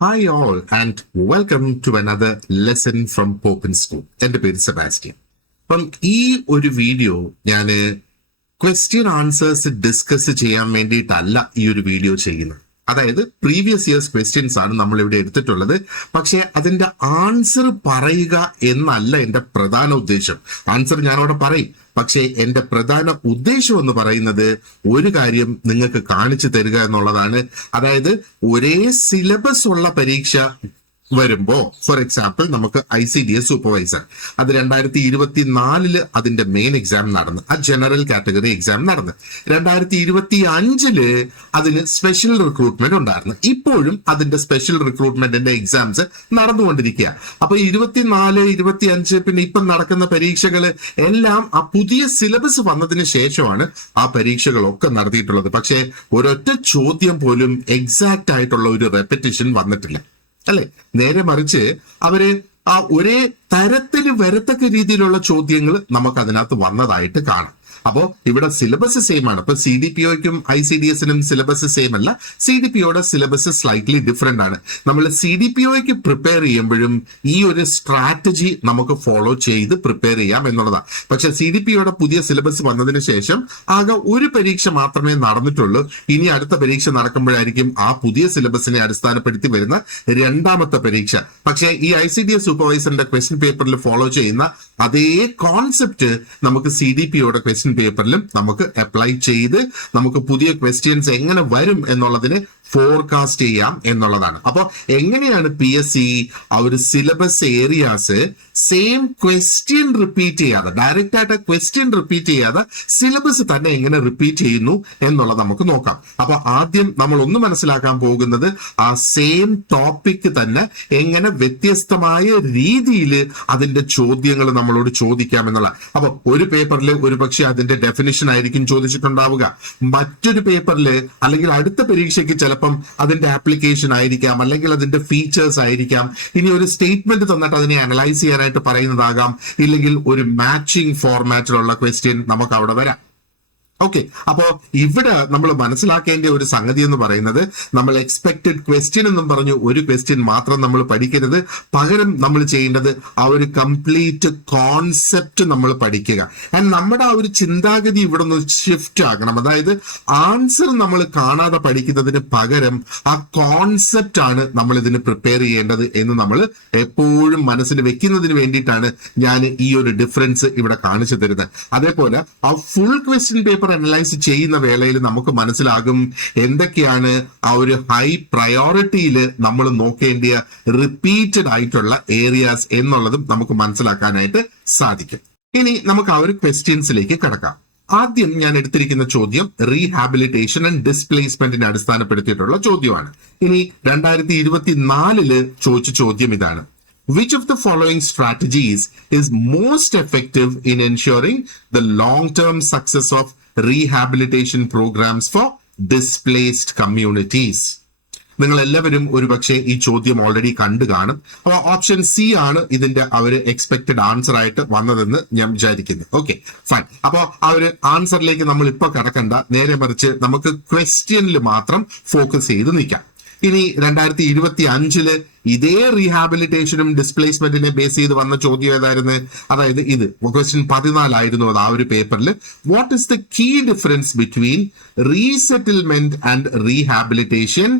Hi all and welcome to another lesson from Popen School. എൻ്റെ പേര് Sebastian. അപ്പം ഈ ഒരു വീഡിയോ ഞാൻ ക്വസ്റ്റ്യൻ ആൻസേഴ്സ് ഡിസ്കസ് ചെയ്യാൻ വേണ്ടിയിട്ടല്ല ഈ ഒരു വീഡിയോ ചെയ്യുന്നത്. അതായത് പ്രീവിയസ് ഇയേഴ്സ് ക്വസ്റ്റ്യൻസ് ആണ് നമ്മൾ ഇവിടെ എടുത്തിട്ടുള്ളത്. പക്ഷെ അതിന്റെ ആൻസർ പറയുക എന്നല്ല എൻ്റെ പ്രധാന ഉദ്ദേശം. ആൻസർ ഞാനവിടെ പറയും. പക്ഷേ എന്റെ പ്രധാന ഉദ്ദേശം എന്ന് പറയുന്നത് ഒരു കാര്യം നിങ്ങൾക്ക് കാണിച്ചു തരിക എന്നുള്ളതാണ്. അതായത് ഒരേ സിലബസ് ഉള്ള പരീക്ഷ വരുമ്പോ, ഫോർ എക്സാമ്പിൾ നമുക്ക് ICDS സൂപ്പർവൈസർ, അത് 2024 അതിന്റെ മെയിൻ എക്സാം നടന്നു, ആ ജനറൽ കാറ്റഗറി എക്സാം നടന്നു. 2025 അതിന് സ്പെഷ്യൽ റിക്രൂട്ട്മെന്റ് ഉണ്ടായിരുന്നു. ഇപ്പോഴും അതിന്റെ സ്പെഷ്യൽ റിക്രൂട്ട്മെന്റിന്റെ എക്സാംസ് നടന്നുകൊണ്ടിരിക്കുക. അപ്പൊ 24, 25 പിന്നെ ഇപ്പം നടക്കുന്ന പരീക്ഷകള് എല്ലാം ആ പുതിയ സിലബസ് വന്നതിന് ശേഷമാണ് ആ പരീക്ഷകളൊക്കെ നടത്തിയിട്ടുള്ളത്. പക്ഷെ ഒരൊറ്റ ചോദ്യം പോലും എക്സാക്ട് ആയിട്ടുള്ള ഒരു റെപ്പറ്റീഷൻ വന്നിട്ടില്ല, അല്ലെ? നേരെ മറിച്ച് അവര് ആ ഒരേ തരത്തിൽ വരത്തക്ക രീതിയിലുള്ള ചോദ്യങ്ങൾ നമുക്ക് അതിനകത്ത് വന്നതായിട്ട് കാണാം. അപ്പോ ഇവിടെ സിലബസ് സെയിം ആണ്. ഇപ്പൊ CDPOയ്ക്കും ICDSനും സിലബസ് സെയിം അല്ല. CDPOയുടെ സിലബസ് സ്ലൈറ്റ്ലി ഡിഫറെന്റ് ആണ്. നമ്മൾ CDPOയ്ക്ക് പ്രിപ്പയർ ചെയ്യുമ്പോഴും ഈ ഒരു സ്ട്രാറ്റജി നമുക്ക് ഫോളോ ചെയ്ത് പ്രിപ്പയർ ചെയ്യാം എന്നുള്ളതാണ്. പക്ഷെ CDPOയുടെ പുതിയ സിലബസ് വന്നതിന് ശേഷം ആകെ ഒരു പരീക്ഷ മാത്രമേ നടന്നിട്ടുള്ളൂ. ഇനി അടുത്ത പരീക്ഷ നടക്കുമ്പോഴായിരിക്കും ആ പുതിയ സിലബസിനെ അടിസ്ഥാനപ്പെടുത്തി വരുന്ന രണ്ടാമത്തെ പരീക്ഷ. പക്ഷെ ഈ ICDS സൂപ്പർവൈസറിന്റെ ക്വസ്റ്റ്യൻ പേപ്പറിൽ ഫോളോ ചെയ്യുന്ന അതേ കോൺസെപ്റ്റ് നമുക്ക് CDPOയുടെ ക്വസ്റ്റ്യൻ പേപ്പറിലും നമുക്ക് അപ്ലൈ ചെയ്ത് നമുക്ക് പുതിയ ക്വസ്റ്റ്യൻസ് എങ്ങനെ വരും എന്നുള്ളതിന് ഫോർകാസ്റ്റ് ചെയ്യാം എന്നുള്ളതാണ്. അപ്പോൾ എങ്ങനെയാണ് PSC ആ ഒരു syllabus areas same question repeat ചെയ്യാതെ, ഡയറക്റ്റ് ആയിട്ട് ക്വസ്റ്റ്യൻ റിപ്പീറ്റ് ചെയ്യാതെ സിലബസ് തന്നെ എങ്ങനെ റിപ്പീറ്റ് ചെയ്യുന്നു എന്നുള്ളത് നമുക്ക് നോക്കാം. അപ്പൊ ആദ്യം നമ്മൾ ഒന്ന് മനസ്സിലാക്കാൻ പോകുന്നത് ആ സെയിം ടോപ്പിക് തന്നെ എങ്ങനെ വ്യത്യസ്തമായ രീതിയിൽ അതിന്റെ ചോദ്യങ്ങൾ നമ്മളോട് ചോദിക്കാം എന്നുള്ള. അപ്പൊ ഒരു പേപ്പറിൽ ഒരുപക്ഷെ അതിന്റെ ഡെഫിനിഷൻ ആയിരിക്കും ചോദിച്ചിട്ടുണ്ടാവുക, മറ്റൊരു പേപ്പറിൽ അല്ലെങ്കിൽ അടുത്ത പരീക്ഷയ്ക്ക് ചിലപ്പം അതിന്റെ ആപ്ലിക്കേഷൻ ആയിരിക്കാം, അല്ലെങ്കിൽ അതിന്റെ ഫീച്ചേഴ്സ് ആയിരിക്കാം. ഇനി ഒരു സ്റ്റേറ്റ്മെന്റ് തന്നിട്ട് അതിനെ അനലൈസ് ചെയ്യാനായിട്ട് പറയുന്നതാകാം, ഇല്ലെങ്കിൽ ഒരു മാച്ചിങ് ഫോർമാറ്റിലുള്ള ക്വസ്റ്റ്യൻ നമുക്ക് അവിടെ വരാം. ഓക്കെ, അപ്പോ ഇവിടെ നമ്മൾ മനസ്സിലാക്കേണ്ട ഒരു സംഗതി എന്ന് പറയുന്നത്, നമ്മൾ എക്സ്പെക്റ്റഡ് ക്വസ്റ്റ്യൻ എന്നും പറഞ്ഞു ഒരു ക്വസ്റ്റ്യൻ മാത്രം നമ്മൾ പഠിക്കരുത്. പകരം നമ്മൾ ചെയ്യേണ്ടത് ആ ഒരു കംപ്ലീറ്റ് കോൺസെപ്റ്റ് നമ്മൾ പഠിക്കുക. ആൻഡ് നമ്മുടെ ആ ഒരു ചിന്താഗതി ഇവിടെ ഒന്ന് ഷിഫ്റ്റ് ആകണം. അതായത് ആൻസർ നമ്മൾ കാണാതെ പഠിക്കുന്നതിന് പകരം ആ കോൺസെപ്റ്റ് ആണ് നമ്മൾ ഇതിന് പ്രിപ്പയർ ചെയ്യേണ്ടത് എന്ന് നമ്മൾ എപ്പോഴും മനസ്സിൽ വെക്കുന്നതിന് വേണ്ടിയിട്ടാണ് ഞാൻ ഈ ഒരു ഡിഫറൻസ് ഇവിടെ കാണിച്ചു തരുന്നത്. അതേപോലെ ആ ഫുൾ ക്വസ്റ്റ്യൻ പേപ്പർ അനലൈസ് ചെയ്യുന്ന വേളയിൽ നമുക്ക് മനസ്സിലാകും എന്തൊക്കെയാണ് ആ ഒരു ഹൈ പ്രയോറിറ്റിയിൽ നമ്മൾ നോക്കേണ്ട റിപ്പീറ്റഡ് ആയിട്ടുള്ള ഏരിയാസ് എന്നുള്ളതും നമുക്ക് മനസ്സിലാക്കാനായിട്ട് സാധിക്കും. ഇനി നമുക്ക് ആ ഒരു ക്വസ്റ്റ്യൻസിലേക്ക് കടക്കാം. ആദ്യം ഞാൻ എടുത്തിരിക്കുന്ന ചോദ്യം റീഹാബിലിറ്റേഷൻ ആൻഡ് ഡിസ്പ്ലേസ്മെന്റിനെ അടിസ്ഥാനപ്പെടുത്തിയിട്ടുള്ള ചോദ്യമാണ്. ഇനി 2024 ചോദിച്ച ചോദ്യം ഇതാണ്: Which of the following strategies is most effective in ensuring the long-term success of rehabilitation programs for displaced communities? നിങ്ങൾ എല്ലാവരും ഒരുപക്ഷെ ഈ ചോദ്യം ഓൾറെഡി കണ്ടു കാണും. അപ്പോൾ ഓപ്ഷൻ C ആണ് ഇതിന്റെ അവര് എക്സ്പെക്റ്റഡ് ആൻസർ ആയിട്ട് വന്നതെന്ന് ഞാൻ വിചാരിക്കുന്നു. Okay, fine. അപ്പോൾ ആ ഒരു ആൻസറിലേക്ക് നമ്മൾ ഇപ്പൊ കടക്കണ്ട, നേരെ മറിച്ച് നമുക്ക് ക്വസ്റ്റ്യനിൽ മാത്രം ഫോക്കസ് ചെയ്ത് നിൽക്കാം. ഇനി 2025 ഇതേ റീഹാബിലിറ്റേഷനും ഡിസ്പ്ലേസ്മെന്റിനെ ബേസ് ചെയ്ത് വന്ന ചോദ്യം ഏതായിരുന്നു? അതായത് ഇത് ക്വസ്റ്റ്യൻ 14 ആയിരുന്നു. അത് ആ ഒരു പേപ്പറിൽ what is the key difference between resettlement and rehabilitation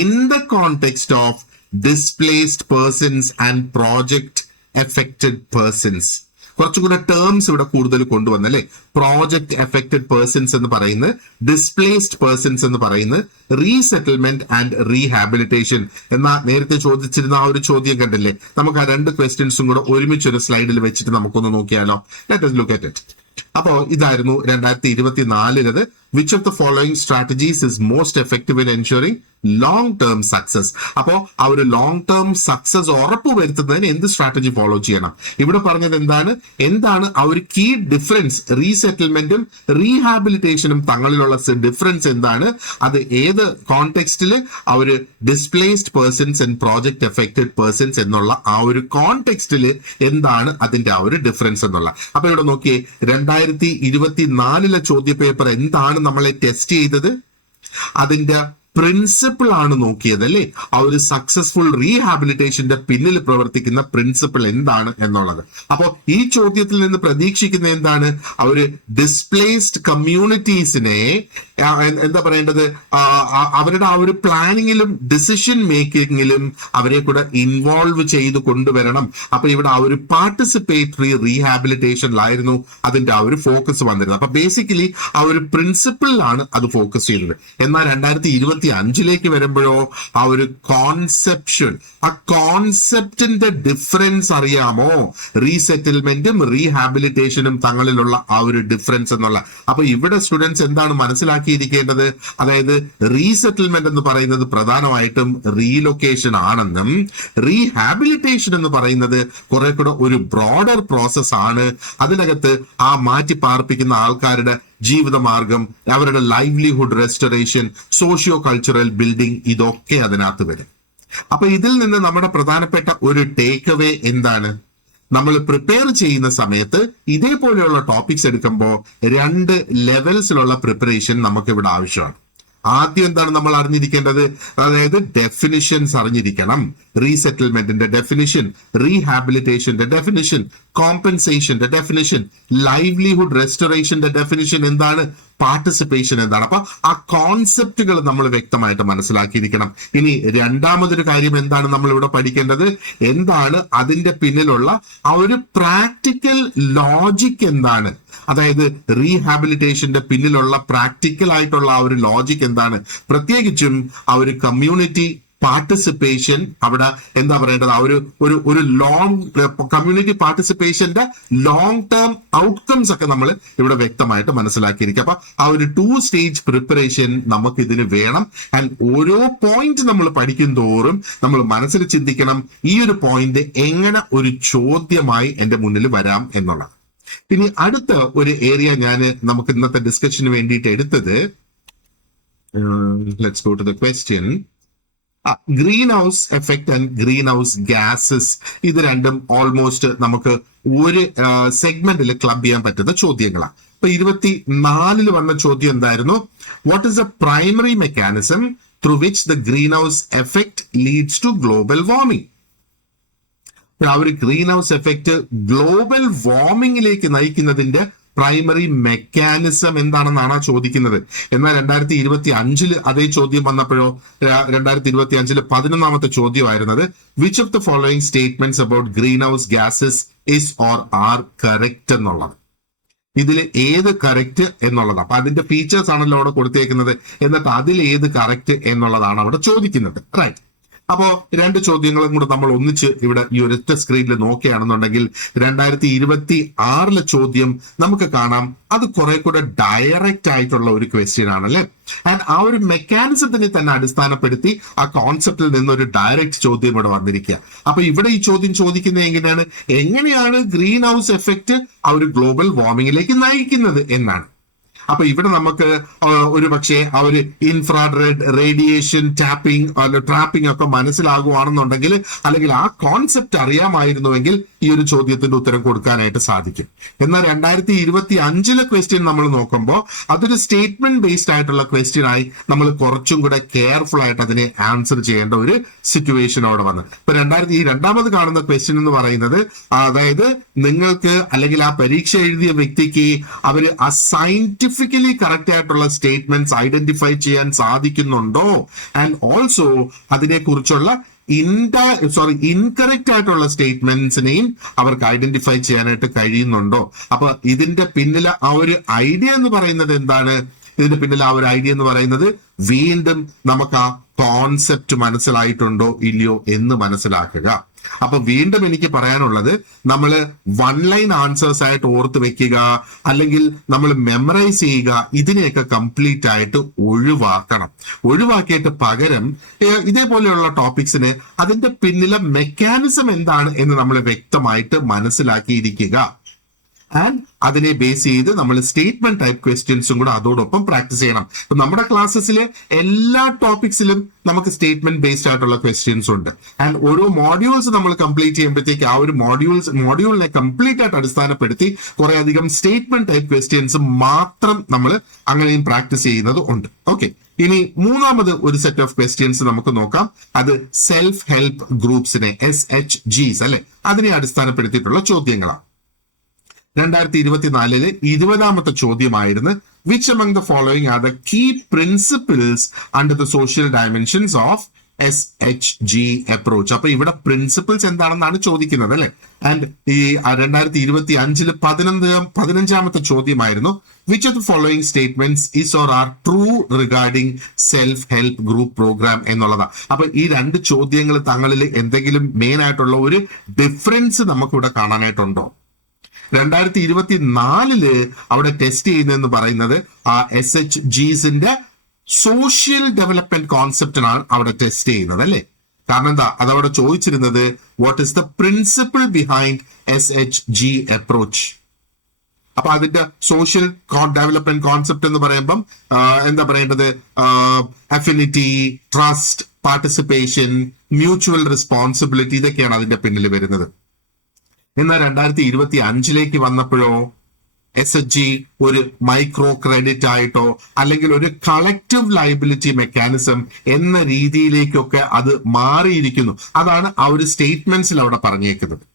in the context of displaced persons and project affected persons. കുറച്ചും കൂടെ ടേംസ് ഇവിടെ കൂടുതൽ കൊണ്ടുവന്നല്ലേ. പ്രോജക്ട് എഫക്റ്റഡ് പേഴ്സൺസ് എന്ന് പറയുന്നത്, ഡിസ്പ്ലേസ്ഡ് പേഴ്സൺസ് എന്ന് പറയുന്നത്, റീസെറ്റിൽമെന്റ് ആൻഡ് റീഹാബിലിറ്റേഷൻ എന്നാ നേരത്തെ ചോദിച്ചിരുന്ന ആ ഒരു ചോദ്യം കണ്ടില്ലേ? നമുക്ക് ആ രണ്ട് ക്വസ്റ്റ്യൻസും കൂടെ ഒരുമിച്ചൊരു സ്ലൈഡിൽ വെച്ചിട്ട് നമുക്കൊന്ന് നോക്കിയാലോ? Let us look at it. അപ്പോ ഇതായിരുന്നു 2024 which of the following strategies is most effective in ensuring long term success. അപ്പോ ആ ഒരു ലോങ് ടേം സക്സസ് ഉറപ്പുവരുത്തുന്നതിന് എന്ത് സ്ട്രാറ്റജി ഫോളോ ചെയ്യണം? ഇവിടെ പറഞ്ഞത് എന്താണ് ആ ഒരു കീ ഡിഫറൻസ്? റീസെറ്റിൽമെന്റും റീഹാബിലിറ്റേഷനും തങ്ങളിലുള്ള ഡിഫറൻസ് എന്താണ്? അത് ഏത് കോണ്ടെക്സ്റ്റില് ആ ഒരു displaced persons and project affected persons എന്നുള്ള ആ ഒരു കോണ്ടെക്സ്റ്റില് എന്താണ് അതിന്റെ ആ ഒരു ഡിഫറൻസ് എന്നുള്ള. അപ്പൊ ഇവിടെ നോക്കിയേ, 2024 ചോദ്യ പേപ്പർ എന്താണ് നമ്മളെ ടെസ്റ്റ് ചെയ്തത്? അതിന്റെ പ്രിൻസിപ്പിൾ ആണ് നോക്കിയത് അല്ലേ, ആ ഒരു സക്സസ്ഫുൾ റീഹാബിലിറ്റേഷന്റെ പിന്നിൽ പ്രവർത്തിക്കുന്ന പ്രിൻസിപ്പിൾ എന്താണ് എന്നുള്ളത്. അപ്പോൾ ഈ ചോദ്യത്തിൽ നിന്ന് പ്രതീക്ഷിക്കുന്ന എന്താണ്, ആ ഒരു ഡിസ്പ്ലേസ്ഡ് കമ്മ്യൂണിറ്റീസിനെ എന്താ പറയേണ്ടത്, അവരുടെ ആ ഒരു പ്ലാനിങ്ങിലും ഡിസിഷൻ മേക്കിങ്ങിലും അവരെ കൂടെ ഇൻവോൾവ് ചെയ്ത് കൊണ്ടുവരണം. അപ്പൊ ഇവിടെ ആ ഒരു പാർട്ടിസിപ്പേറ്ററി റീഹാബിലിറ്റേഷനിലായിരുന്നു അതിന്റെ ആ ഒരു ഫോക്കസ് വന്നിരുന്നത്. അപ്പൊ ബേസിക്കലി ആ ഒരു പ്രിൻസിപ്പിളിലാണ് അത് ഫോക്കസ് ചെയ്തത്. എന്നാൽ 2025 വരുമ്പോഴോ ആ ഒരു കോൺസെപ്ഷൻ, ആ കോൺസെപ്റ്റിന്റെ ഡിഫറൻസ് അറിയാമോ, റീസെറ്റിൽമെന്റും റീഹാബിലിറ്റേഷനും തങ്ങളിലുള്ള ആ ഒരു ഡിഫറൻസ് എന്നുള്ള. അപ്പൊ ഇവിടെ സ്റ്റുഡൻസ് എന്താണ് മനസ്സിലാക്കിയിരിക്കേണ്ടത്, അതായത് റീസെറ്റിൽമെന്റ് എന്ന് പറയുന്നത് പ്രധാനമായിട്ടും റീലൊക്കേഷൻ ആണെന്നും റീഹാബിലിറ്റേഷൻ എന്ന് പറയുന്നത് കുറെ കൂടെ ഒരു ബ്രോഡർ പ്രോസസ് ആണ്. അതിനകത്ത് ആ മാറ്റി പാർപ്പിക്കുന്ന ആൾക്കാരുടെ ജീവിതമാർഗം, അവരുടെ livelihood restoration, socio cultural building, ഇതൊക്കെ അതിനകത്ത് വരും. അപ്പൊ ഇതിൽ നിന്ന് നമ്മുടെ പ്രധാനപ്പെട്ട ഒരു ടേക്ക് അവേ എന്താണ്, നമ്മൾ പ്രിപ്പയർ ചെയ്യുന്ന സമയത്ത് ഇതേപോലെയുള്ള ടോപ്പിക്സ് എടുക്കുമ്പോൾ 2 ലെവൽസിലുള്ള പ്രിപ്പറേഷൻ നമുക്ക് ഇവിടെ ആവശ്യമാണ്. ആദ്യം എന്താണ് നമ്മൾ അറിഞ്ഞിരിക്കേണ്ടത്, അതായത് ഡെഫിനിഷൻസ് അറിഞ്ഞിരിക്കണം. റീസെറ്റിൽമെന്റിന്റെ ഡെഫിനിഷൻ, റീഹാബിലിറ്റേഷന്റെ ഡെഫിനിഷൻ, കോമ്പൻസേഷന്റെ ഡെഫിനിഷൻ, ലൈവ്ലിഹുഡ് റെസ്റ്റോറേഷന്റെ ഡെഫിനിഷൻ എന്താണ്, പാർട്ടിസിപ്പേഷൻ എന്താണ്. അപ്പൊ ആ കോൺസെപ്റ്റുകൾ നമ്മൾ വ്യക്തമായിട്ട് മനസ്സിലാക്കിയിരിക്കണം. ഇനി രണ്ടാമതൊരു കാര്യം എന്താണ് നമ്മൾ ഇവിടെ പഠിക്കേണ്ടത്, എന്താണ് അതിന്റെ പിന്നിലുള്ള ആ ഒരു പ്രാക്ടിക്കൽ ലോജിക് എന്താണ്, അതായത് റീഹാബിലിറ്റേഷന്റെ പിന്നിലുള്ള പ്രാക്ടിക്കൽ ആയിട്ടുള്ള ആ ഒരു ലോജിക് എന്താണ്, പ്രത്യേകിച്ചും ആ ഒരു കമ്മ്യൂണിറ്റി പാർട്ടിസിപ്പേഷൻ, അവിടെ എന്താ പറയേണ്ടത്, ആ ഒരു ലോങ് കമ്മ്യൂണിറ്റി പാർട്ടിസിപ്പേഷന്റെ ലോങ് ടേം ഔട്ട്കംസ് ഒക്കെ നമ്മൾ ഇവിടെ വ്യക്തമായിട്ട് മനസ്സിലാക്കിയിരിക്കും. അപ്പൊ ആ ഒരു 2 സ്റ്റേജ് പ്രിപ്പറേഷൻ നമുക്ക് ഇതിന് വേണം. ആൻഡ് ഓരോ പോയിന്റ് നമ്മൾ പഠിക്കും തോറും നമ്മൾ മനസ്സിൽ ചിന്തിക്കണം, ഈ ഒരു പോയിന്റ് എങ്ങനെ ഒരു ചോദ്യമായി എന്റെ മുന്നിൽ വരാം എന്നുള്ളത്. ഇനി അടുത്ത ഒരു ഏരിയ നമുക്ക് ഇന്നത്തെ ഡിസ്കഷന് വേണ്ടിയിട്ട് എടുത്തത്, let's go to the question. Green house effect and green house gases, ഇത് രണ്ടും ഓൾമോസ്റ്റ് നമുക്ക് ഒരു സെഗ്മെന്റിൽ ക്ലബ് ചെയ്യാൻ പറ്റുന്ന ചോദ്യങ്ങളാണ്. ഇപ്പൊ 24 വന്ന ചോദ്യം എന്തായിരുന്നു, what is a primary mechanism through which the green house effect leads to global warming. ആ ഒരു ഗ്രീൻ ഹൗസ് എഫക്ട് ഗ്ലോബൽ വാർമിംഗിലേക്ക് നയിക്കുന്നതിന്റെ പ്രൈമറി മെക്കാനിസം എന്താണെന്നാണ് ചോദിക്കുന്നത്. എന്നാൽ 2025 അതേ ചോദ്യം വന്നപ്പോഴോ 2025 11ാമത്തെ ചോദ്യമായിരുന്നത്, which of the following statements about green house gases is or are correct എന്നുള്ളത്. ഇതിൽ ഏത് കറക്റ്റ് എന്നുള്ളത്, അപ്പൊ അതിന്റെ ഫീച്ചേഴ്സ് ആണല്ലോ അവിടെ കൊടുത്തേക്കുന്നത്, എന്നിട്ട് അതിൽ ഏത് കറക്റ്റ് എന്നുള്ളതാണ് അവിടെ ചോദിക്കുന്നത്. റൈറ്റ്. അപ്പോ 2 ചോദ്യങ്ങളും കൂടെ നമ്മൾ ഒന്നിച്ച് ഇവിടെ ഈ ഒരൊറ്റ സ്ക്രീനിൽ നോക്കുകയാണെന്നുണ്ടെങ്കിൽ 2026 ചോദ്യം നമുക്ക് കാണാം, അത് കുറെ കൂടെ ഡയറക്റ്റ് ആയിട്ടുള്ള ഒരു ക്വസ്റ്റ്യൻ ആണല്ലേ. ആൻഡ് ആ ഒരു മെക്കാനിസത്തിനെ തന്നെ അടിസ്ഥാനപ്പെടുത്തി ആ കോൺസെപ്റ്റിൽ നിന്നൊരു ഡയറക്റ്റ് ചോദ്യം ഇവിടെ വന്നിരിക്കുക. അപ്പൊ ഇവിടെ ഈ ചോദ്യം ചോദിക്കുന്നത് എങ്ങനെയാണ് ഗ്രീൻ ഹൗസ് എഫക്ട് ആ ഒരു ഗ്ലോബൽ വാർമിംഗിലേക്ക് നയിക്കുന്നത് എന്നാണ്. അപ്പൊ ഇവിടെ നമുക്ക് ഒരു പക്ഷേ ആ ഒരു ഇൻഫ്രാറെഡ് റേഡിയേഷൻ ട്രാപ്പിംഗ് ഒക്കെ മനസ്സിലാകുവാണെന്നുണ്ടെങ്കിൽ, അല്ലെങ്കിൽ ആ കോൺസെപ്റ്റ് അറിയാമായിരുന്നുവെങ്കിൽ ഈ ഒരു ചോദ്യത്തിന്റെ ഉത്തരം കൊടുക്കാനായിട്ട് സാധിക്കും. എന്നാൽ 2025 ക്വസ്റ്റ്യൻ നമ്മൾ നോക്കുമ്പോൾ അതൊരു സ്റ്റേറ്റ്മെന്റ് ബേസ്ഡ് ആയിട്ടുള്ള ക്വസ്റ്റ്യൻ ആയി നമ്മൾ കുറച്ചും കൂടെ കെയർഫുൾ ആയിട്ട് അതിനെ ആൻസർ ചെയ്യേണ്ട ഒരു സിറ്റുവേഷൻ അവിടെ വന്നു. ഇപ്പൊ രണ്ടാമത് കാണുന്ന ക്വസ്റ്റ്യൻ എന്ന് പറയുന്നത്, അതായത് നിങ്ങൾക്ക് അല്ലെങ്കിൽ ആ പരീക്ഷ എഴുതിയ വ്യക്തിക്ക് അവര് ആ സയന്റിഫിക്കലി കറക്റ്റ് ആയിട്ടുള്ള സ്റ്റേറ്റ്മെന്റ്സ് ഐഡന്റിഫൈ ചെയ്യാൻ സാധിക്കുന്നുണ്ടോ, ആൻഡ് ഓൾസോ അതിനെക്കുറിച്ചുള്ള ഇൻകറക്റ്റ് ആയിട്ടുള്ള സ്റ്റേറ്റ്മെന്റ്സിനെയും അവർക്ക് ഐഡന്റിഫൈ ചെയ്യാനായിട്ട് കഴിയുന്നുണ്ടോ. അപ്പൊ ഇതിന്റെ പിന്നിലെ ആ ഒരു ഐഡിയ എന്ന് പറയുന്നത് എന്താണ്, ഇതിന്റെ പിന്നിൽ ആ ഒരു ഐഡിയ എന്ന് പറയുന്നത് വീണ്ടും നമുക്ക് ആ കോൺസെപ്റ്റ് മനസ്സിലായിട്ടുണ്ടോ ഇല്ലയോ എന്ന് മനസ്സിലാക്കുക. അപ്പൊ വീണ്ടും എനിക്ക് പറയാനുള്ളത്, നമ്മൾ 1 ലൈൻ ആൻസേഴ്സ് ആയിട്ട് ഓർത്ത് വെക്കുക, അല്ലെങ്കിൽ നമ്മൾ മെമ്മറൈസ് ചെയ്യുക, ഇതിനെയൊക്കെ കംപ്ലീറ്റ് ആയിട്ട് ഒഴിവാക്കിയിട്ട് പകരം ഇതേപോലെയുള്ള ടോപ്പിക്സിന് അതിന്റെ പിന്നിലെ മെക്കാനിസം എന്താണ് എന്ന് നമ്മൾ വ്യക്തമായിട്ട് മനസ്സിലാക്കിയിരിക്കുക. ആൻഡ് അതിനെ ബേസ് ചെയ്ത് നമ്മൾ സ്റ്റേറ്റ്മെന്റ് ടൈപ്പ് ക്വസ്റ്റ്യൻസും കൂടെ അതോടൊപ്പം പ്രാക്ടീസ് ചെയ്യണം. ഇപ്പൊ നമ്മുടെ ക്ലാസ്സസിലെ എല്ലാ ടോപ്പിക്സിലും നമുക്ക് സ്റ്റേറ്റ്മെന്റ് ബേസ്ഡ് ആയിട്ടുള്ള ക്വസ്റ്റ്യൻസ് ഉണ്ട്. ആൻഡ് ഓരോ മോഡ്യൂൾസ് നമ്മൾ കംപ്ലീറ്റ് ചെയ്യുമ്പോഴത്തേക്ക് ആ ഒരു മോഡ്യൂളിനെ കംപ്ലീറ്റ് ആയിട്ട് അടിസ്ഥാനപ്പെടുത്തി കുറെ അധികം സ്റ്റേറ്റ്മെന്റ് ടൈപ്പ് ക്വസ്റ്റ്യൻസ് മാത്രം നമ്മൾ അങ്ങനെയും പ്രാക്ടീസ് ചെയ്യുന്നത് ഉണ്ട്. ഓക്കെ. ഇനി മൂന്നാമത് ഒരു സെറ്റ് ഓഫ് ക്വസ്റ്റ്യൻസ് നമുക്ക് നോക്കാം. അത് സെൽഫ് ഹെൽപ്പ് ഗ്രൂപ്പ്സിനെ SHGs അല്ലെ, അതിനെ അടിസ്ഥാനപ്പെടുത്തിയിട്ടുള്ള ചോദ്യങ്ങളാണ്. 2024 20ാമത്തെ ചോദ്യമായിരുന്നു, which among the following are the key principles under the social dimensions of SHG approach? അപ്പൊ ഇവിടെ പ്രിൻസിപ്പിൾസ് എന്താണെന്നാണ് ചോദിക്കുന്നത് അല്ലെ. ആൻഡ് ഈ 2025 15ാമത്തെ ചോദ്യമായിരുന്നു, which of the following statements is or are true regarding self help group program എന്നുള്ളതാ. അപ്പൊ ഈ രണ്ട് ചോദ്യങ്ങൾ തങ്ങളിൽ എന്തെങ്കിലും മെയിൻ ആയിട്ടുള്ള ഒരു ഡിഫറൻസ് നമുക്കിവിടെ കാണാനായിട്ടുണ്ടോ? 2024 അവിടെ ടെസ്റ്റ് ചെയ്യുന്നതെന്ന് പറയുന്നത് ആ SHGസിന്റെ സോഷ്യൽ ഡെവലപ്മെന്റ് കോൺസെപ്റ്റിനാണ് അവിടെ ടെസ്റ്റ് ചെയ്യുന്നത് അല്ലെ. കാരണം എന്താ, അതവിടെ ചോദിച്ചിരുന്നത് what is the principle behind SHG approach. അപ്പൊ അതിന്റെ സോഷ്യൽ ഡെവലപ്മെന്റ് കോൺസെപ്റ്റ് എന്ന് പറയുമ്പം എന്താ പറയേണ്ടത്, affinity, trust, participation, mutual responsibility, ഇതൊക്കെയാണ് അതിന്റെ പിന്നിൽ വരുന്നത്. എന്നാൽ 2025 വന്നപ്പോഴോ SHG ഒരു മൈക്രോ ക്രെഡിറ്റ് ആയിട്ടോ അല്ലെങ്കിൽ ഒരു കളക്റ്റീവ് ലയബിലിറ്റി മെക്കാനിസം എന്ന രീതിയിലേക്കൊക്കെ അത് മാറിയിരിക്കുന്നു. അതാണ് ആ ഒരു സ്റ്റേറ്റ്മെന്റ്സിൽ അവിടെ പറഞ്ഞേക്കുന്നത്.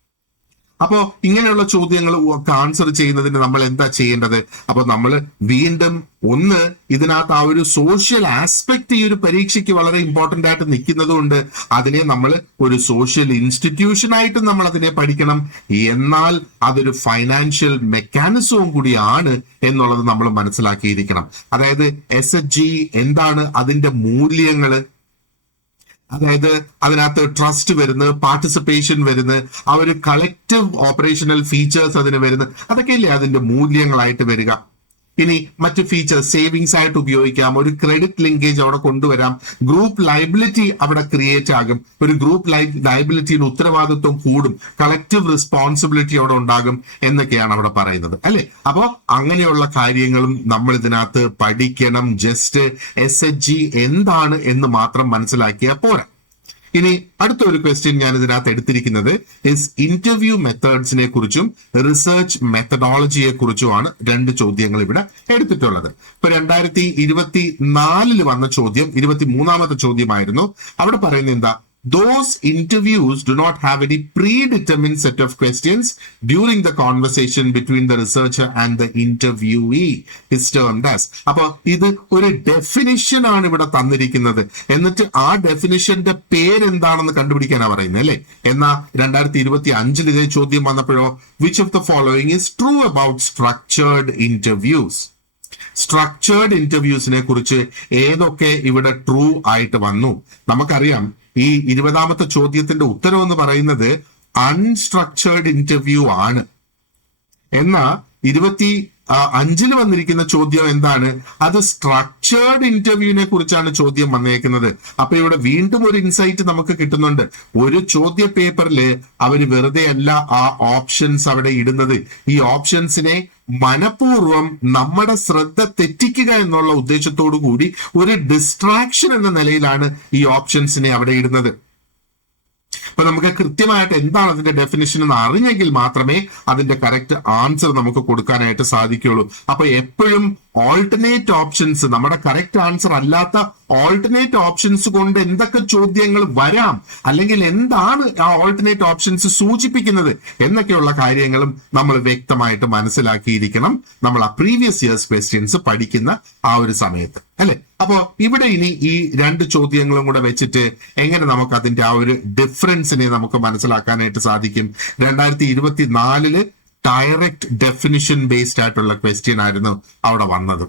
അപ്പോ ഇങ്ങനെയുള്ള ചോദ്യങ്ങൾ ആൻസർ ചെയ്യുന്നതിന് നമ്മൾ എന്താ ചെയ്യേണ്ടത്? അപ്പൊ നമ്മൾ വീണ്ടും ഒന്ന് ഇതിനകത്ത് ആ ഒരു സോഷ്യൽ ആസ്പെക്ട് ഈ ഒരു പരീക്ഷയ്ക്ക് വളരെ ഇമ്പോർട്ടന്റ് ആയിട്ട് നിൽക്കുന്നത് കൊണ്ട് അതിനെ നമ്മൾ ഒരു സോഷ്യൽ ഇൻസ്റ്റിറ്റ്യൂഷൻ ആയിട്ട് നമ്മൾ അതിനെ പഠിക്കണം. എന്നാൽ അതൊരു ഫൈനാൻഷ്യൽ മെക്കാനിസവും കൂടിയാണ് എന്നുള്ളത് നമ്മൾ മനസ്സിലാക്കിയിരിക്കണം. അതായത് SHG എന്താണ്, അതിന്റെ മൂല്യങ്ങള്, അതായത് അതിനകത്ത് ട്രസ്റ്റ് വരുന്നത്, പാർട്ടിസിപ്പേഷൻ വരുന്നത്, ആ ഒരു കളക്റ്റീവ് ഓപ്പറേഷണൽ ഫീച്ചേഴ്സ് അതിന് വരുന്നത്, അതൊക്കെയല്ലേ അതിന്റെ മൂല്യങ്ങളായിട്ട് വരിക. ഇനി മറ്റ് ഫീച്ചേഴ്സ് സേവിങ്സ് ആയിട്ട് ഉപയോഗിക്കാം, ഒരു ക്രെഡിറ്റ് ലിങ്കേജ് അവിടെ കൊണ്ടുവരാം, ഗ്രൂപ്പ് ലയബിലിറ്റി അവിടെ ക്രിയേറ്റ് ആകും, ഒരു ഗ്രൂപ്പ് ലയബിലിറ്റിയുടെ ഉത്തരവാദിത്വം കൂടും, കളക്റ്റീവ് റെസ്പോൺസിബിലിറ്റി അവിടെ ഉണ്ടാകും എന്നൊക്കെയാണ് അവിടെ പറയുന്നത് അല്ലെ. അപ്പോ അങ്ങനെയുള്ള കാര്യങ്ങളും നമ്മൾ ഇതിനകത്ത് പഠിക്കണം. ജസ്റ്റ് SHG എന്താണ് എന്ന് മാത്രം മനസ്സിലാക്കിയാൽ പോരാ. ഇനി അടുത്ത ഒരു ക്വസ്റ്റ്യൻ ഞാൻ ഇതിനകത്ത് എടുത്തിരിക്കുന്നത് ഇന്റർവ്യൂ മെത്തേഡ്സിനെ കുറിച്ചും റിസർച്ച് മെത്തഡോളജിയെ കുറിച്ചുമാണ് രണ്ട് ചോദ്യങ്ങൾ ഇവിടെ എടുത്തിട്ടുള്ളത്. ഇപ്പൊ 2024 വന്ന ചോദ്യം 23ാമത്തെ ചോദ്യമായിരുന്നു. അവിടെ പറയുന്നത് എന്താ, those interviews do not have any predetermined set of questions during the conversation between the researcher and the interviewee is termed as. അപ്പൊ ഇത് ഒരു ഡെഫിനിഷൻ ആണ് ഇവിടെ തന്നിരിക്കുന്നത്. എന്നിട്ട് ആ ഡെഫിനിഷന്റെ പേരെന്താണെന്ന് കണ്ടുപിടിക്കാനാണ് പറയുന്നത് അല്ലെ. എന്നാ 2025 ഇതേ ചോദ്യം വന്നപ്പോഴോ which of the following is true about structured interviews? Structured ഇന്റർവ്യൂസിനെ കുറിച്ച് ഏതൊക്കെ ഇവിടെ ട്രൂ ആയിട്ട് വന്നു? നമുക്കറിയാം ഈ 20ാമത്തെ ചോദ്യത്തിന്റെ ഉത്തരം എന്ന് പറയുന്നത് അൺസ്ട്രക്ചേർഡ് ഇന്റർവ്യൂ ആണ്. എന്നാ 25 വന്നിരിക്കുന്ന ചോദ്യം എന്താണ്, അത് സ്ട്രക്ചേർഡ് ഇന്റർവ്യൂവിനെ കുറിച്ചാണ് ചോദ്യം വന്നേക്കുന്നത്. അപ്പൊ ഇവിടെ വീണ്ടും ഒരു ഇൻസൈറ്റ് നമുക്ക് കിട്ടുന്നുണ്ട്. ഒരു ചോദ്യ പേപ്പറിൽ അവര് വെറുതെ അല്ല ആ ഓപ്ഷൻസ് അവിടെ ഇടുന്നത്. ഈ ഓപ്ഷൻസിനെ മനഃപൂർവ്വം നമ്മുടെ ശ്രദ്ധ തെറ്റിക്കുക എന്നുള്ള ഉദ്ദേശത്തോടു കൂടി ഒരു ഡിസ്ട്രാക്ഷൻ എന്ന നിലയിലാണ് ഈ ഓപ്ഷൻസിനെ അവിടെ ഇടുന്നത്. അപ്പൊ നമുക്ക് കൃത്യമായിട്ട് എന്താണ് അതിന്റെ ഡെഫിനിഷൻ എന്ന് അറിഞ്ഞെങ്കിൽ മാത്രമേ അതിന്റെ കറക്റ്റ് ആൻസർ നമുക്ക് കൊടുക്കാനായിട്ട് സാധിക്കുള്ളൂ. അപ്പൊ എപ്പോഴും ഓൾട്ടർനേറ്റ് ഓപ്ഷൻസ്, നമ്മുടെ കറക്റ്റ് ആൻസർ അല്ലാത്ത ഓൾട്ടർനേറ്റ് ഓപ്ഷൻസ് കൊണ്ട് എന്തൊക്കെ ചോദ്യങ്ങൾ വരാം, അല്ലെങ്കിൽ എന്താണ് ആ ഓൾട്ടർനേറ്റ് ഓപ്ഷൻസ് സൂചിപ്പിക്കുന്നത് എന്നൊക്കെയുള്ള കാര്യങ്ങളും നമ്മൾ വ്യക്തമായിട്ട് മനസ്സിലാക്കിയിരിക്കണം നമ്മൾ ആ പ്രീവിയസ് ഇയേഴ്സ് ക്വസ്റ്റ്യൻസ് പഠിക്കുന്ന ആ ഒരു സമയത്ത് അല്ലെ. അപ്പോ ഇവിടെ ഇനി ഈ രണ്ട് ചോദ്യങ്ങളും കൂടെ വെച്ചിട്ട് എങ്ങനെ നമുക്ക് അതിന്റെ ആ ഒരു ഡിഫറൻസിനെ നമുക്ക് മനസ്സിലാക്കാനായിട്ട് സാധിക്കും? 2024 ഡയറക്റ്റ് ഡെഫിനിഷൻ ബേസ്ഡ് ആയിട്ടുള്ള ക്വസ്റ്റ്യൻ ആയിരുന്നു അവിടെ വന്നത്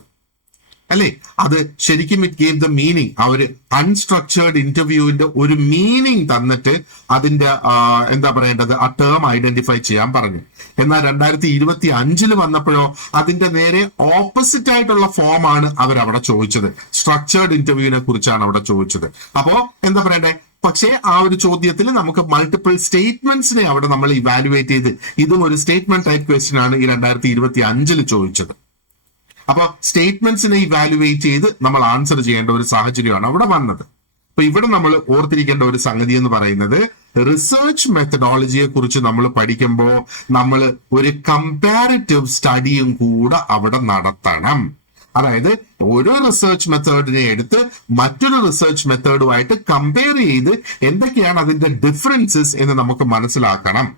അല്ലെ. അത് ശരിക്കും ഇറ്റ് ഗേവ് ദ മീനിങ്. ആ ഒരു അൺസ്ട്രക്ചേർഡ് ഇന്റർവ്യൂവിന്റെ ഒരു മീനിങ് തന്നിട്ട് അതിന്റെ എന്താ പറയേണ്ടത്, ആ ടേം ഐഡന്റിഫൈ ചെയ്യാൻ പറഞ്ഞു. എന്നാൽ 2025 വന്നപ്പോഴോ അതിന്റെ നേരെ ഓപ്പോസിറ്റ് ആയിട്ടുള്ള ഫോം ആണ് അവരവിടെ ചോദിച്ചത്. സ്ട്രക്ചേർഡ് ഇന്റർവ്യൂവിനെ കുറിച്ചാണ് അവിടെ ചോദിച്ചത്. അപ്പോ എന്താ പറയണ്ടേ, പക്ഷേ ആ ഒരു ചോദ്യത്തിൽ നമുക്ക് മൾട്ടിപ്പിൾ സ്റ്റേറ്റ്മെന്റ്സിനെ അവിടെ നമ്മൾ ഇവാലുവേറ്റ് ചെയ്ത്, ഇതും ഒരു സ്റ്റേറ്റ്മെന്റ് ടൈപ്പ് ക്വസ്റ്റ്യൻ ആണ് ഈ 2025 ചോദിച്ചത്. അപ്പൊ സ്റ്റേറ്റ്മെന്റ്സിനെ ഇവാലുവേറ്റ് ചെയ്ത് നമ്മൾ ആൻസർ ചെയ്യേണ്ട ഒരു സാഹചര്യമാണ് അവിടെ വന്നത്. അപ്പൊ ഇവിടെ നമ്മൾ ഓർത്തിരിക്കേണ്ട ഒരു സംഗതി എന്ന് പറയുന്നത്, റിസർച്ച് മെത്തഡോളജിയെ കുറിച്ച് നമ്മൾ പഠിക്കുമ്പോൾ നമ്മൾ ഒരു കമ്പാരിറ്റീവ് സ്റ്റഡിയും കൂടെ അവിടെ നടത്തണം. അതായത് ഒരു റിസർച്ച് മെത്തേഡിനെ എടുത്ത് മറ്റൊരു റിസർച്ച് മെത്തേഡുമായിട്ട് കമ്പയർ ചെയ്ത് എന്തൊക്കെയാണ് അതിന്റെ ഡിഫറൻസസ് എന്ന് നമുക്ക് മനസ്സിലാക്കണം.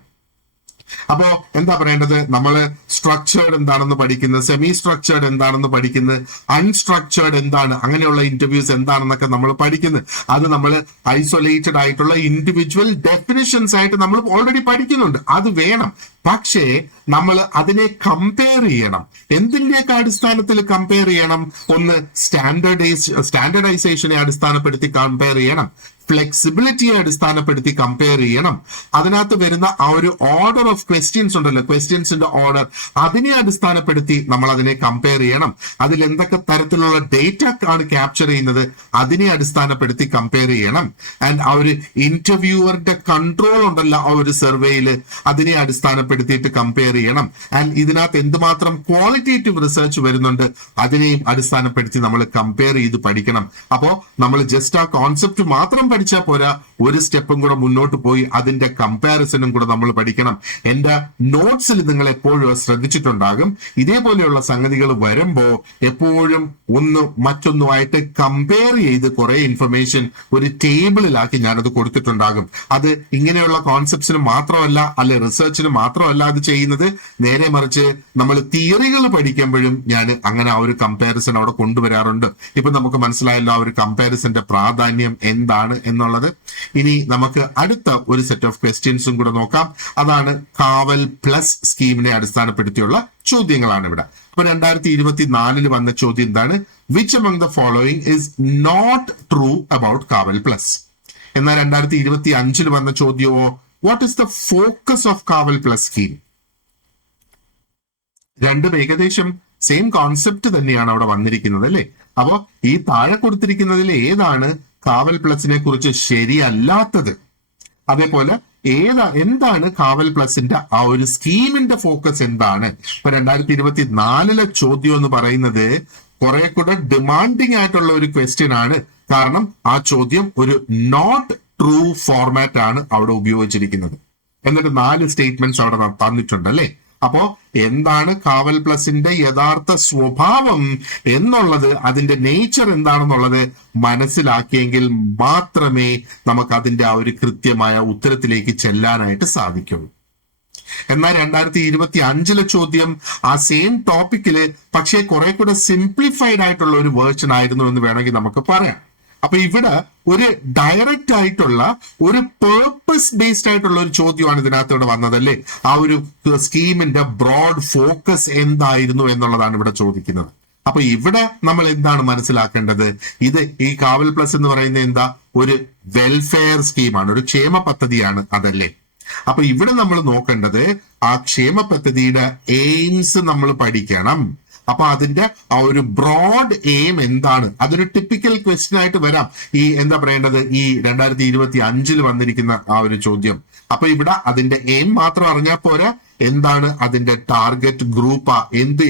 അപ്പോ എന്താ പറയേണ്ടത്, നമ്മൾ സ്ട്രക്ചേർഡ് എന്താണെന്ന് പഠിക്കുന്നത്, സെമി സ്ട്രക്ചേർഡ് എന്താണെന്ന് പഠിക്കുന്നത്, അൺസ്ട്രക്ചേർഡ് എന്താണ്, അങ്ങനെയുള്ള ഇന്റർവ്യൂസ് എന്താണെന്നൊക്കെ നമ്മൾ പഠിക്കുന്നത്. അത് നമ്മൾ ഐസൊലേറ്റഡ് ആയിട്ടുള്ള ഇൻഡിവിജ്വൽ ഡെഫിനിഷൻസ് ആയിട്ട് നമ്മൾ ഓൾറെഡി പഠിക്കുന്നുണ്ട്. അത് വേണം. പക്ഷേ നമ്മൾ അതിനെ കമ്പയർ ചെയ്യണം. എന്തിന്റെയൊക്കെ അടിസ്ഥാനത്തിൽ കമ്പയർ ചെയ്യണം? ഒന്ന് സ്റ്റാൻഡർഡൈസേഷനെ അടിസ്ഥാനപ്പെടുത്തി കമ്പയർ ചെയ്യണം, ഫ്ലെക്സിബിലിറ്റിയെ അടിസ്ഥാനപ്പെടുത്തി കമ്പയർ ചെയ്യണം. അതിനകത്ത് വരുന്ന ആ ഒരു ഓർഡർ ഓഫ് ക്വസ്റ്റ്യൻസ് ഉണ്ടല്ലോ, ക്വസ്റ്റ്യൻസിന്റെ ഓർഡർ, അതിനെ അടിസ്ഥാനപ്പെടുത്തി നമ്മൾ അതിനെ കമ്പയർ ചെയ്യണം. അതിൽ എന്തൊക്കെ തരത്തിലുള്ള ഡേറ്റ ആണ് ക്യാപ്ചർ ചെയ്യുന്നത്, അതിനെ അടിസ്ഥാനപ്പെടുത്തി കമ്പയർ ചെയ്യണം. ആൻഡ് ആ ഒരു ഇന്റർവ്യൂവറിന്റെ കൺട്രോൾ ഉണ്ടല്ലോ ആ ഒരു സർവേയില്, അതിനെ അടിസ്ഥാനപ്പെടുത്തിയിട്ട് കമ്പയർ ചെയ്യണം. ആൻഡ് ഇതിനകത്ത് എന്തുമാത്രം ക്വാളിറ്റേറ്റീവ് റിസർച്ച് വരുന്നുണ്ട്, അതിനെയും അടിസ്ഥാനപ്പെടുത്തി നമ്മൾ കമ്പയർ ചെയ്ത് പഠിക്കണം. അപ്പോ നമ്മൾ ജസ്റ്റ് ആ കോൺസെപ്റ്റ് മാത്രം പഠിച്ചാൽ പോരാ, ഒരു സ്റ്റെപ്പും കൂടെ മുന്നോട്ട് പോയി അതിന്റെ കമ്പാരിസണും കൂടെ നമ്മൾ പഠിക്കണം. എന്റെ നോട്ട്സിൽ നിങ്ങൾ എപ്പോഴും ശ്രദ്ധിച്ചിട്ടുണ്ടാകും, ഇതേപോലെയുള്ള സംഗതികൾ വരുമ്പോ എപ്പോഴും മറ്റൊന്നുമായിട്ട് കമ്പയർ ചെയ്ത് കുറെ ഇൻഫർമേഷൻ ഒരു ടേബിളിലാക്കി ഞാനത് കൊടുത്തിട്ടുണ്ടാകും. അത് ഇങ്ങനെയുള്ള കോൺസെപ്റ്റ്സിന് മാത്രമല്ല, അല്ലെ റിസർച്ചിന് മാത്രമല്ല അത് ചെയ്യുന്നത്, നേരെ മറിച്ച് നമ്മൾ തിയറികൾ പഠിക്കുമ്പോഴും ഞാൻ അങ്ങനെ ആ ഒരു കമ്പാരിസൺ അവിടെ കൊണ്ടുവരാറുണ്ട്. ഇപ്പൊ നമുക്ക് മനസ്സിലായല്ലോ ആ ഒരു കമ്പാരിസന്റെ പ്രാധാന്യം എന്താണ് എന്നുള്ളത്. ഇനി നമുക്ക് അടുത്ത ഒരു സെറ്റ് ഓഫ് ക്വസ്റ്റ്യൻസും കൂടെ നോക്കാം. അതാണ് കാവൽ പ്ലസ് സ്കീമിനെ അടിസ്ഥാനപ്പെടുത്തിയുള്ള ചോദ്യങ്ങളാണ് ഇവിടെ. അപ്പൊ 2024 വന്ന ചോദ്യം എന്താണ്? Which among the following is not true about Kaval plus. എന്നാൽ 2025 വന്ന ചോദ്യമോ, what is the focus of Kaval plus scheme? രണ്ടും ഏകദേശം സെയിം കോൺസെപ്റ്റ് തന്നെയാണ് അവിടെ വന്നിരിക്കുന്നത് അല്ലെ. അപ്പോ ഈ താഴെ കൊടുത്തിരിക്കുന്നതിൽ ഏതാണ് കാവൽ പ്ലസിനെ കുറിച്ച് ശരിയല്ലാത്തത്? അതേപോലെ എന്താണ് കാവൽ പ്ലസിന്റെ ആ ഒരു സ്കീമിന്റെ ഫോക്കസ് എന്താണ്? ഇപ്പൊ 2024 ചോദ്യം എന്ന് പറയുന്നത് കുറെ കൂടെ ഡിമാൻഡിങ് ആയിട്ടുള്ള ഒരു ക്വസ്റ്റ്യൻ ആണ്. കാരണം ആ ചോദ്യം ഒരു നോട്ട് ട്രൂ ഫോർമാറ്റ് ആണ് അവിടെ ഉപയോഗിച്ചിരിക്കുന്നത്. എന്നിട്ട് 4 സ്റ്റേറ്റ്മെന്റ്സ് അവിടെ തന്നിട്ടുണ്ട് അല്ലെ. അപ്പോ എന്താണ് കാവൽ പ്ലസിന്റെ യഥാർത്ഥ സ്വഭാവം എന്നുള്ളത്, അതിന്റെ നേച്ചർ എന്താണെന്നുള്ളത് മനസ്സിലാക്കിയെങ്കിൽ മാത്രമേ നമുക്ക് അതിന്റെ ആ ഒരു കൃത്യമായ ഉത്തരത്തിലേക്ക് ചെല്ലാനായിട്ട് സാധിക്കുള്ളൂ. എന്നാൽ 2025 ചോദ്യം ആ സെയിം ടോപ്പിക്കില് പക്ഷേ കുറെ കൂടെ സിംപ്ലിഫൈഡ് ആയിട്ടുള്ള ഒരു വേർഷൻ ആയിരുന്നു എന്ന് വേണമെങ്കിൽ നമുക്ക് പറയാം. അപ്പൊ ഇവിടെ ഒരു ഡയറക്റ്റ് ആയിട്ടുള്ള ഒരു പേർപ്പസ് ബേസ്ഡ് ആയിട്ടുള്ള ഒരു ചോദ്യമാണ് ഇതിനകത്ത് ഇവിടെ വന്നതല്ലേ. ആ ഒരു സ്കീമിന്റെ ബ്രോഡ് ഫോക്കസ് എന്തായിരുന്നു എന്നുള്ളതാണ് ഇവിടെ ചോദിക്കുന്നത്. അപ്പൊ ഇവിടെ നമ്മൾ എന്താണ് മനസ്സിലാക്കേണ്ടത്? ഈ കാവൽ പ്ലസ് എന്ന് പറയുന്നത് എന്താ? ഒരു വെൽഫെയർ സ്കീമാണ്, ഒരു ക്ഷേമ പദ്ധതിയാണ്, അതല്ലേ. അപ്പൊ ഇവിടെ നമ്മൾ നോക്കേണ്ടത് ആ ക്ഷേമ പദ്ധതിയുടെ എയിംസ് നമ്മൾ പഠിക്കണം. അപ്പൊ അതിന്റെ ആ ഒരു ബ്രോഡ് എയിം എന്താണ്? അതൊരു ടിപ്പിക്കൽ ക്വസ്റ്റ്യൻ ആയിട്ട് വരാം ഈ എന്താ പറയേണ്ടത് ഈ 2025 വന്നിരിക്കുന്ന ആ ഒരു ചോദ്യം. അപ്പൊ ഇവിടെ അതിന്റെ എയിം മാത്രം അറിഞ്ഞാൽ പോരാ, എന്താണ് അതിന്റെ ടാർഗറ്റ് ഗ്രൂപ്പ്,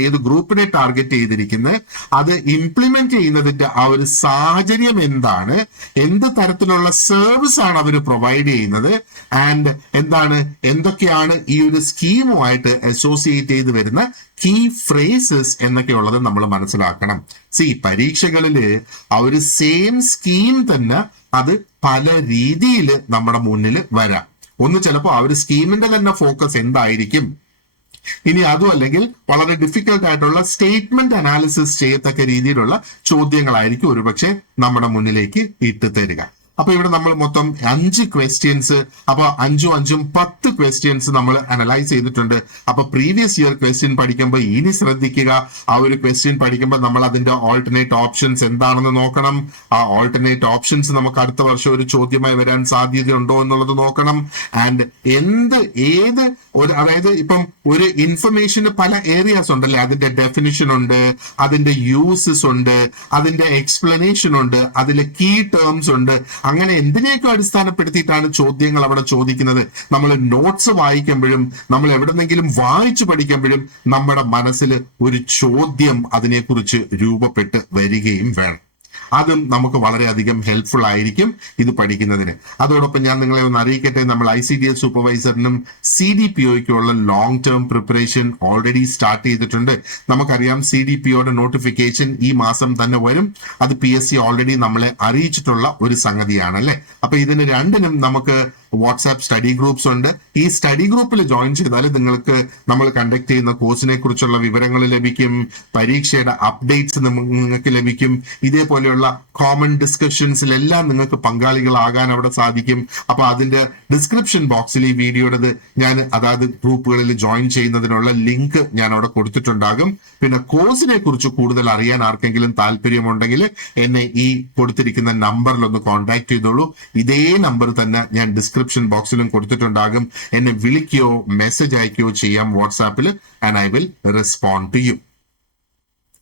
ഏത് ഗ്രൂപ്പിനെ ടാർഗറ്റ് ചെയ്തിരിക്കുന്നത്, അത് ഇംപ്ലിമെന്റ് ചെയ്യുന്നതിന്റെ ആ ഒരു സാഹചര്യം എന്താണ്, എന്ത് തരത്തിലുള്ള സർവീസ് ആണ് അവർ പ്രൊവൈഡ് ചെയ്യുന്നത്, ആൻഡ് എന്തൊക്കെയാണ് ഈ ഒരു സ്കീമുമായിട്ട് അസോസിയേറ്റ് ചെയ്ത് വരുന്ന കീ ഫ്രേസസ് എന്നൊക്കെയുള്ളത് നമ്മൾ മനസ്സിലാക്കണം. പരീക്ഷകളില് ആ ഒരു സെയിം സ്കീം തന്നെ അത് പല രീതിയിൽ നമ്മുടെ മുന്നിൽ വരാം. ഒന്ന് ചിലപ്പോൾ ആ ഒരു സ്കീമിന്റെ തന്നെ ഫോക്കസ് എന്തായിരിക്കും, ഇനി അതും അല്ലെങ്കിൽ വളരെ ഡിഫിക്കൽട്ട് ആയിട്ടുള്ള സ്റ്റേറ്റ്മെന്റ് അനാലിസിസ് ചെയ്യത്തക്ക രീതിയിലുള്ള ചോദ്യങ്ങളായിരിക്കും ഒരുപക്ഷെ നമ്മുടെ മുന്നിലേക്ക് ഇട്ട് തരിക. അപ്പൊ ഇവിടെ നമ്മൾ മൊത്തം 5 ക്വസ്റ്റ്യൻസ്, അപ്പൊ 5 10 ക്വസ്റ്റ്യൻസ് നമ്മൾ അനലൈസ് ചെയ്തിട്ടുണ്ട്. അപ്പൊ പ്രീവിയസ് ഇയർ ക്വസ്റ്റ്യൻ പഠിക്കുമ്പോൾ ഇനി ശ്രദ്ധിക്കുക, ആ ഒരു ക്വസ്റ്റ്യൻ പഠിക്കുമ്പോൾ നമ്മൾ അതിന്റെ ഓൾട്ടർനേറ്റ് ഓപ്ഷൻസ് എന്താണെന്ന് നോക്കണം. ആ ഓൾട്ടർനേറ്റ് ഓപ്ഷൻസ് നമുക്ക് അടുത്ത വർഷം ഒരു ചോദ്യമായി വരാൻ സാധ്യതയുണ്ടോ എന്നുള്ളത് നോക്കണം. ആൻഡ് അതായത് ഇപ്പം ഒരു ഇൻഫർമേഷന് പല ഏരിയാസ് ഉണ്ടല്ലേ, അതിന്റെ ഡെഫിനിഷൻ ഉണ്ട്, അതിന്റെ യൂസസ് ഉണ്ട്, അതിന്റെ എക്സ്പ്ലനേഷൻ ഉണ്ട്, അതിലെ കീ ടേംസ് ഉണ്ട്. അങ്ങനെ എന്തിനെയൊക്കെ അടിസ്ഥാനപ്പെടുത്തിയിട്ടാണ് ചോദ്യങ്ങൾ അവിടെ ചോദിക്കുന്നത്. നമ്മൾ നോട്ട്സ് വായിക്കുമ്പോഴും നമ്മൾ എവിടെന്നെങ്കിലും വായിച്ചു പഠിക്കുമ്പോഴും നമ്മുടെ മനസ്സിൽ ഒരു ചോദ്യം അതിനെക്കുറിച്ച് രൂപപ്പെട്ട് വരികയും വേണം. അതും നമുക്ക് വളരെയധികം ഹെൽപ്ഫുൾ ആയിരിക്കും ഇത് പഠിക്കുന്നതിന്. അതോടൊപ്പം ഞാൻ നിങ്ങളെ ഒന്ന് അറിയിക്കട്ടെ, നമ്മൾ ICDS സൂപ്പർവൈസറിനും CDPOയ്ക്കുള്ള long term preparation already start ചെയ്തിട്ടുണ്ട്. നമുക്കറിയാം CDPOയുടെ നോട്ടിഫിക്കേഷൻ ഈ മാസം തന്നെ വരും. അത് PSC ഓൾറെഡി നമ്മളെ അറിയിച്ചിട്ടുള്ള ഒരു സംഗതിയാണ് അല്ലെ. അപ്പൊ ഇതിന് രണ്ടിനും നമുക്ക് വാട്സാപ്പ് സ്റ്റഡി ഗ്രൂപ്പ്സ് ഉണ്ട്. ഈ സ്റ്റഡി ഗ്രൂപ്പിൽ ജോയിൻ ചെയ്താൽ നിങ്ങൾക്ക് നമ്മൾ കണ്ടക്ട് ചെയ്യുന്ന കോഴ്സിനെ കുറിച്ചുള്ള വിവരങ്ങൾ ലഭിക്കും, പരീക്ഷയുടെ അപ്ഡേറ്റ്സ് നിങ്ങൾക്ക് ലഭിക്കും, ഇതേപോലെയുള്ള കോമൺ ഡിസ്കഷൻസിലെല്ലാം നിങ്ങൾക്ക് പങ്കാളികളാകാൻ അവിടെ സാധിക്കും. അപ്പൊ അതിന്റെ ഡിസ്ക്രിപ്ഷൻ ബോക്സിൽ ഈ വീഡിയോയുടെ ഞാൻ അതായത് ഗ്രൂപ്പുകളിൽ ജോയിൻ ചെയ്യുന്നതിനുള്ള ലിങ്ക് ഞാൻ അവിടെ കൊടുത്തിട്ടുണ്ടാകും. പിന്നെ കോഴ്സിനെ കുറിച്ച് കൂടുതൽ അറിയാൻ ആർക്കെങ്കിലും താല്പര്യമുണ്ടെങ്കിൽ എന്നെ ഈ കൊടുത്തിരിക്കുന്ന നമ്പറിൽ ഒന്ന് കോൺടാക്ട് ചെയ്തോളൂ. ഇതേ നമ്പർ തന്നെ ഞാൻ ഡിസ്ക്രിപ്ഷൻ ബോക്സിലും കൊടുത്തിട്ടുണ്ടാകും. എന്നെ വിളിക്കുകയോ മെസ്സേജ് അയക്കുകയോ ചെയ്യാം വാട്സാപ്പിൽ, and I will respond to you.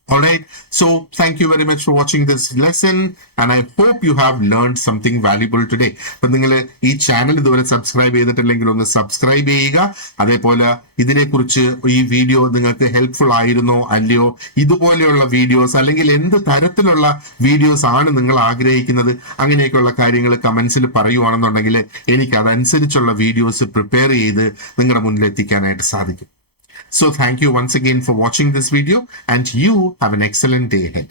Alright, so thank you very much for watching this lesson and I hope you have learned something valuable today. അപ്പൊ നിങ്ങൾ ഈ ചാനൽ ഇതുവരെ സബ്സ്ക്രൈബ് ചെയ്തിട്ടില്ലെങ്കിൽ ഒന്ന് സബ്സ്ക്രൈബ് ചെയ്യുക. അതേപോലെ ഇതിനെക്കുറിച്ച് ഈ വീഡിയോ നിങ്ങൾക്ക് ഹെൽപ്ഫുൾ ആയിരുന്നോ അല്ലയോ, ഇതുപോലെയുള്ള വീഡിയോസ് അല്ലെങ്കിൽ എന്ത് തരത്തിലുള്ള വീഡിയോസ് ആണ് നിങ്ങൾ ആഗ്രഹിക്കുന്നത്, അങ്ങനെയൊക്കെയുള്ള കാര്യങ്ങൾ കമന്റ്സിൽ പറയുവാണെന്നുണ്ടെങ്കിൽ എനിക്ക് അതനുസരിച്ചുള്ള വീഡിയോസ് പ്രിപ്പയർ ചെയ്ത് നിങ്ങളുടെ മുന്നിൽ എത്തിക്കാനായിട്ട് സാധിക്കും. So thank you once again for watching this video and you have an excellent day ahead.